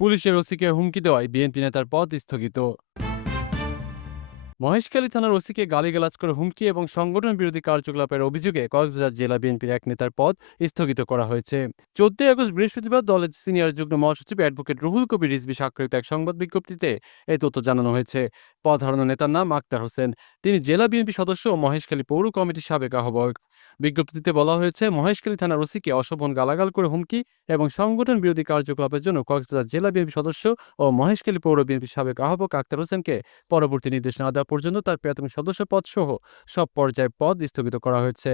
পুলিশের ওসিকে হুমকি দেওয়ায় বিএনপি নেতার পদ স্থগিত। মহেশখালী থানার ওসিকে গালিগালাজ করে হুমকি এবং সংগঠন বিরোধী কার্যকলাপের অভিযোগে কক্সবাজার জেলা বিএনপির এক নেতার পদ স্থগিত করা হয়েছে। চোদ্দই আগস্ট বৃহস্পতিবার দলের সিনিয়র যুগ্ম মহাসচিব অ্যাডভোকেট রুহুল কবির রিজভি স্বাক্ষরিত এক সংবাদ বিজ্ঞপ্তিতে এই তথ্য জানানো হয়েছে। পদ হারানো নেতার নাম আক্তার হোসেন। তিনি জেলা বিএনপি সদস্য ও মহেশখালী পৌর কমিটির সাবেক আহ্বায়ক। বিজ্ঞপ্তিতে বলা হয়েছে, মহেশখালী থানার ওসিকে অশোভন গালাগাল করে হুমকি এবং সংগঠন বিরোধী কার্যকলাপের জন্য কক্সবাজার জেলা বিএনপি সদস্য ও মহেশখালী পৌর বিএনপির সাবেক আহ্বায়ক আক্তার হোসেনকে পরবর্তী নির্দেশনা দেওয়া পর্যন্ত তার প্রাথমিক সদস্য পদ সহ সব পর্যায়ে পদ স্থগিত করা হয়েছে।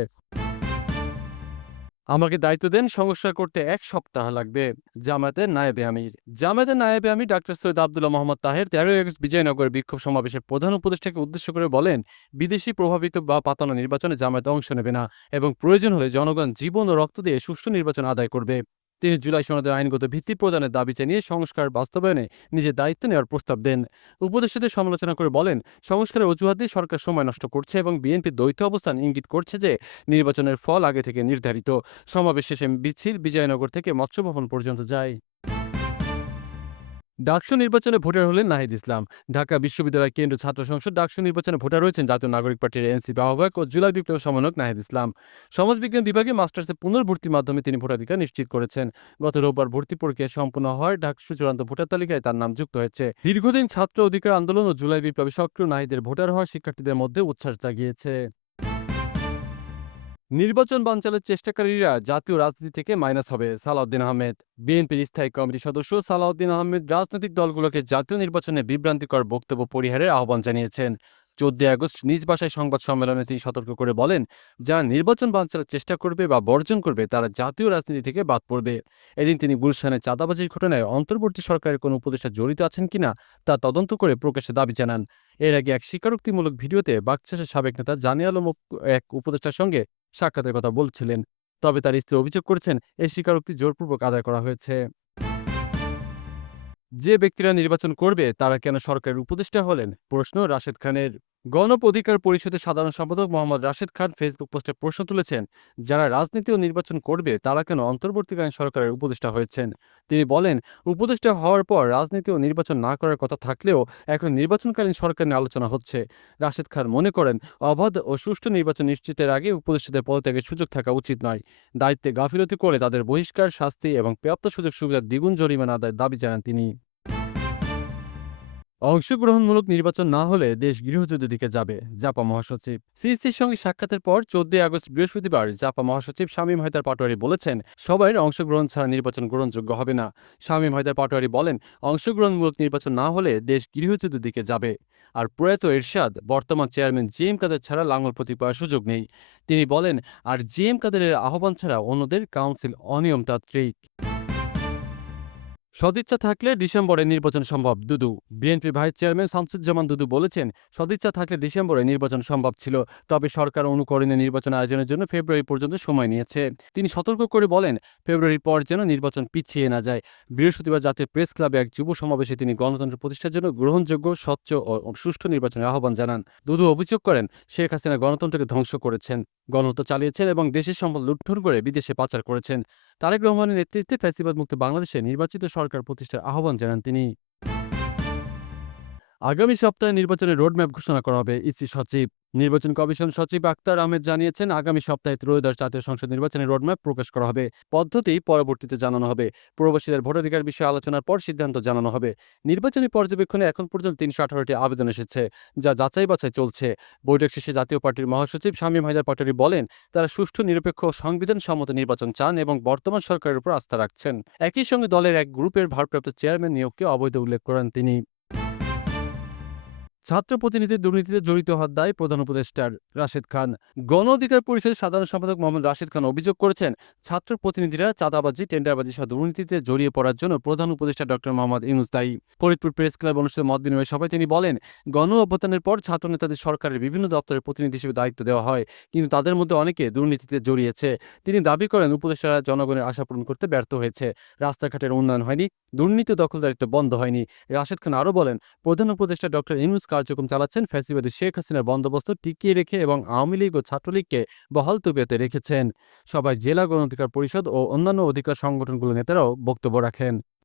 আমাকে দায়িত্ব দেন সংস্কার করতে এক সপ্তাহ লাগবে। জামায়াতের নায়েবে আমির। জামায়াতের নায়েবে আমির ডাক্তার সৈয়দ আবদুল্লাহ মোহাম্মদ তাহের তেরোই আগস্ট বিজয়নগর বিক্ষোভ সমাবেশের প্রধান উপদেষ্টাকে উদ্দেশ্য করে বলেন, বিদেশি প্রভাবিত বা পাতানো নির্বাচনে জামায়াত অংশ নেবে না এবং প্রয়োজন হলে জনগণ জীবন ও রক্ত দিয়ে সুষ্ঠু নির্বাচন আদায় করবে। তিনি জুলাই সনদের আইনগত ভিত্তি প্রদানের দাবি জানিয়ে সংস্কার বাস্তবায়নে নিজের দায়িত্ব নেওয়ার প্রস্তাব দেন। উপদেষ্টাদের সমালোচনা করে বলেন, সংস্কারের অজুহাত সরকার সময় নষ্ট করছে এবং বিএনপির দ্বৈত অবস্থান ইঙ্গিত করছে যে নির্বাচনের ফল আগে থেকে নির্ধারিত। সমাবেশ শেষে মিছিল বিজয়নগর থেকে মৎস্য ভবন পর্যন্ত যায়। ডাকসু নির্বাচনে ভোটার হলেন নাহিদ ইসলাম। ঢাকা বিশ্ববিদ্যালয় কেন্দ্রীয় ছাত্র সংসদ ডাকসু নির্বাচনে ভোটার রয়েছেন জাতীয় নাগরিক পার্টির এনসিপি আহ্বায়ক ও জুলাই বিপ্লব সমন্বয়ক নাহিদ ইসলাম। সমাজবিজ্ঞান বিভাগে মাস্টার্সে পুনর্ভর্তির মাধ্যমে তিনি ভোটাধিকার নিশ্চিত করেছেন। গত রোববার ভর্তি প্রক্রিয়া সম্পন্ন হওয়ায় ডাকসু চূড়ান্ত ভোটার তালিকায় তার নাম যুক্ত হয়েছে। দীর্ঘদিন ছাত্র অধিকার আন্দোলন ও জুলাই বিপ্লবে সক্রিয় নাহিদের ভোটার হওয়া শিক্ষার্থীদের মধ্যে উচ্ছ্বাস জাগিয়েছে। নির্বাচন বানচালের চেষ্টাকারীরা জাতীয় রাজনীতি থেকে মাইনাস হবে সালাউদ্দিন আহমেদ। বিএনপির স্থায়ী কমিটির সদস্য সালাউদ্দিন আহমেদ রাজনৈতিক দলগুলোকে জাতীয় নির্বাচনে বিভ্রান্তিকর বক্তব্য পরিহারের আহ্বান জানিয়েছেন। চোদ্দই আগস্ট নিজ বাসায় সংবাদ সম্মেলনে তিনি সতর্ক করে বলেন যারা নির্বাচন বানচালের চেষ্টা করবে বা বর্জন করবে তারা জাতীয় রাজনীতি থেকে বাদ পড়বে। এদিন তিনি গুলশানে চাঁদাবাজির ঘটনায় অন্তর্বর্তী সরকারের কোনো উপদেষ্টা জড়িত আছেন কিনা তা তদন্ত করে প্রকাশ্যে দাবি জানান। এর আগে এক স্বীকারোক্তিমূলক ভিডিওতে বাকচাষের সাবেক নেতা জানি আলম এক উপদেষ্টার সঙ্গে সাক্ষাতের কথা বলছিলেন। তবে তার স্ত্রী অভিযোগ করেছেন, এই স্বীকারোক্তি জোরপূর্বক আদায় করা হয়েছে। যে ব্যক্তিরা নির্বাচন করবে, তারা কেন সরকারের উপদেষ্টা হলেন? প্রশ্ন রাশেদ খানের। গণ অধিকার পরিষদের সাধারণ সম্পাদক মোহাম্মদ রাশেদ খান ফেসবুক পোস্টে প্রশ্ন তুলেছেন, যারা রাজনীতি ও নির্বাচন করবে, তারা কেন অন্তর্বর্তীকালীন সরকারের উপদেষ্টা হয়েছেন? তিনি বলেন, উপদেষ্টা হওয়ার পর রাজনীতি ও নির্বাচন না করার কথা থাকলেও এখন নির্বাচনকালীন সরকার নিয়ে আলোচনা হচ্ছে। রাশেদ খান মনে করেন, অবাধ ও সুষ্ঠু নির্বাচন নিশ্চিতের আগে উপদেষ্টাদের পদত্যাগের সুযোগ থাকা উচিত নয়। দায়িত্বে গাফিলতি করে তাদের বহিষ্কার, শাস্তি এবং প্রাপ্ত সুযোগ সুবিধা দ্বিগুণ জরিমানা আদায়ের দাবি জানান তিনি। অংশগ্রহণমূলক নির্বাচন না হলে দেশ গৃহযুদ্ধের দিকে যাবে, জাপা মহাসচিব। সিইসির সঙ্গে সাক্ষাতের পর চোদ্দই আগস্ট বৃহস্পতিবার জাপা মহাসচিব শামীম হায়দার পাটোয়ারি বলেছেন সবাই অংশগ্রহণ ছাড়া নির্বাচন গ্রহণযোগ্য হবে না। শামীম হায়দার পাটোয়ারি বলেন, অংশগ্রহণমূলক নির্বাচন না হলে দেশ গৃহযুদ্ধের দিকে যাবে। আর প্রয়াত এরশাদ, বর্তমান চেয়ারম্যান জি এম কাদের ছাড়া লাঙল প্রতীক পাওয়ার সুযোগ নেই। তিনি বলেন, আর জি এম কাদেরের আহ্বান ছাড়া অন্যদের কাউন্সিল অনিয়মতান্ত্রিক। সদিচ্ছা থাকলে ডিসেম্বরে নির্বাচন সম্ভব, Dudu. BNP vice chairman Shamsuzzaman Dudu বলেছেন, সদিচ্ছা থাকলে ডিসেম্বরে নির্বাচন সম্ভব ছিল, তবে সরকার অনুকরণে নির্বাচন আয়োজনের জন্য ফেব্রুয়ারি পর্যন্ত সময় নিয়েছে। তিনি সতর্ক করে বলেন, ফেব্রুয়ারির পর যেন নির্বাচন পিছিয়ে না যায়। বৃহস্পতিবার জাতীয় প্রেস ক্লাবে এক যুব সমাবেশে তিনি গণতন্ত্র প্রতিষ্ঠার জন্য গ্রহণযোগ্য, স্বচ্ছ ও সুষ্ঠু নির্বাচনের আহ্বান জানান। দুদু অভিযোগ করেন, শেখ হাসিনা গণতন্ত্রকে ধ্বংস করেছেন। গণহত্যা চালিয়েছেন এবং দেশের সম্পদ লুণ্ঠন করে বিদেশে পাচার করেছেন। তারেক রহমানের নেতৃত্বে ফ্যাসিবাদ মুক্ত বাংলাদেশে নির্বাচিত সরকার প্রতিষ্ঠার আহ্বান জানান তিনি। আগামী সপ্তাহে নির্বাচনের রোডম্যাপ ঘোষণা করা হবে ইসি সচিব। নির্বাচন কমিশন সচিব আক্তার আহমেদ জানিয়েছেন, আগামী সপ্তাহে ত্রয়োদশ জাতীয় সংসদ নির্বাচনের রোডম্যাপ প্রকাশ করা হবে। পদ্ধতি পরবর্তীতে জানানো হবে। প্রবাসীদের ভোটাধিকার বিষয়ে আলোচনার পর সিদ্ধান্ত জানানো হবে। নির্বাচনী পর্যবেক্ষণে এখন পর্যন্ত তিনশো আঠারোটি আবেদন এসেছে, যা যাচাই বাছাই চলছে। বৈঠক শেষে জাতীয় পার্টির মহাসচিব শামীম হায়দার পাটোয়ারি বলেন, তারা সুষ্ঠু, নিরপেক্ষ সংবিধান সম্মত নির্বাচন চান এবং বর্তমান সরকারের উপর আস্থা রাখছেন। একই সঙ্গে দলের এক গ্রুপের ভারপ্রাপ্ত চেয়ারম্যান নিয়োগকে অবৈধ উল্লেখ করেন তিনি। ছাত্র প্রতিনিধির দুর্নীতিতে জড়িত হওয়ার দায় প্রধান উপদেষ্টার রাশেদ খান। গণ অধিকার পরিষদের সাধারণ সম্পাদক মোহাম্মদ রাশেদ খান অভিযোগ করেছেন ছাত্র প্রতিনিধিরা চাঁদাবাজি, টেন্ডারবাজি সহ দুর্নীতিতে জড়িয়ে পড়ার জন্য প্রধান উপদেষ্টা ডক্টর মোহাম্মদ ইউনুস দায়ী। ফরিদপুর প্রেস ক্লাব অনুষ্ঠিত মত বিনিময় সভায় তিনি বলেন, গণ অভ্যুত্থানের পর ছাত্র নেতাদের সরকারের বিভিন্ন দপ্তরের প্রতিনিধি হিসেবে দায়িত্ব দেওয়া হয়, কিন্তু তাদের মধ্যে অনেকে দুর্নীতিতে জড়িয়েছে। তিনি দাবি করেন, উপদেষ্টারা জনগণের আশা পূরণ করতে ব্যর্থ হয়েছে। রাস্তাঘাটের উন্নয়ন হয়নি, দুর্নীতি দখলদারিত্ব বন্ধ হয়নি। রাশেদ খান আরও বলেন, প্রধান উপদেষ্টা ডক্টর ইউনুস কার্যক্রম চালাচ্ছেন ফ্যাসিবাদী শেখ হাসিনার বন্দোবস্ত টিকিয়ে রেখে এবং আওয়ামী লীগ ও ছাত্রলীগকে বহাল তবিয়তে রেখেছেন। সবাই জেলা গণ অধিকার পরিষদ ও অন্যান্য অধিকার সংগঠনগুলোর নেতারাও বক্তব্য রাখেন।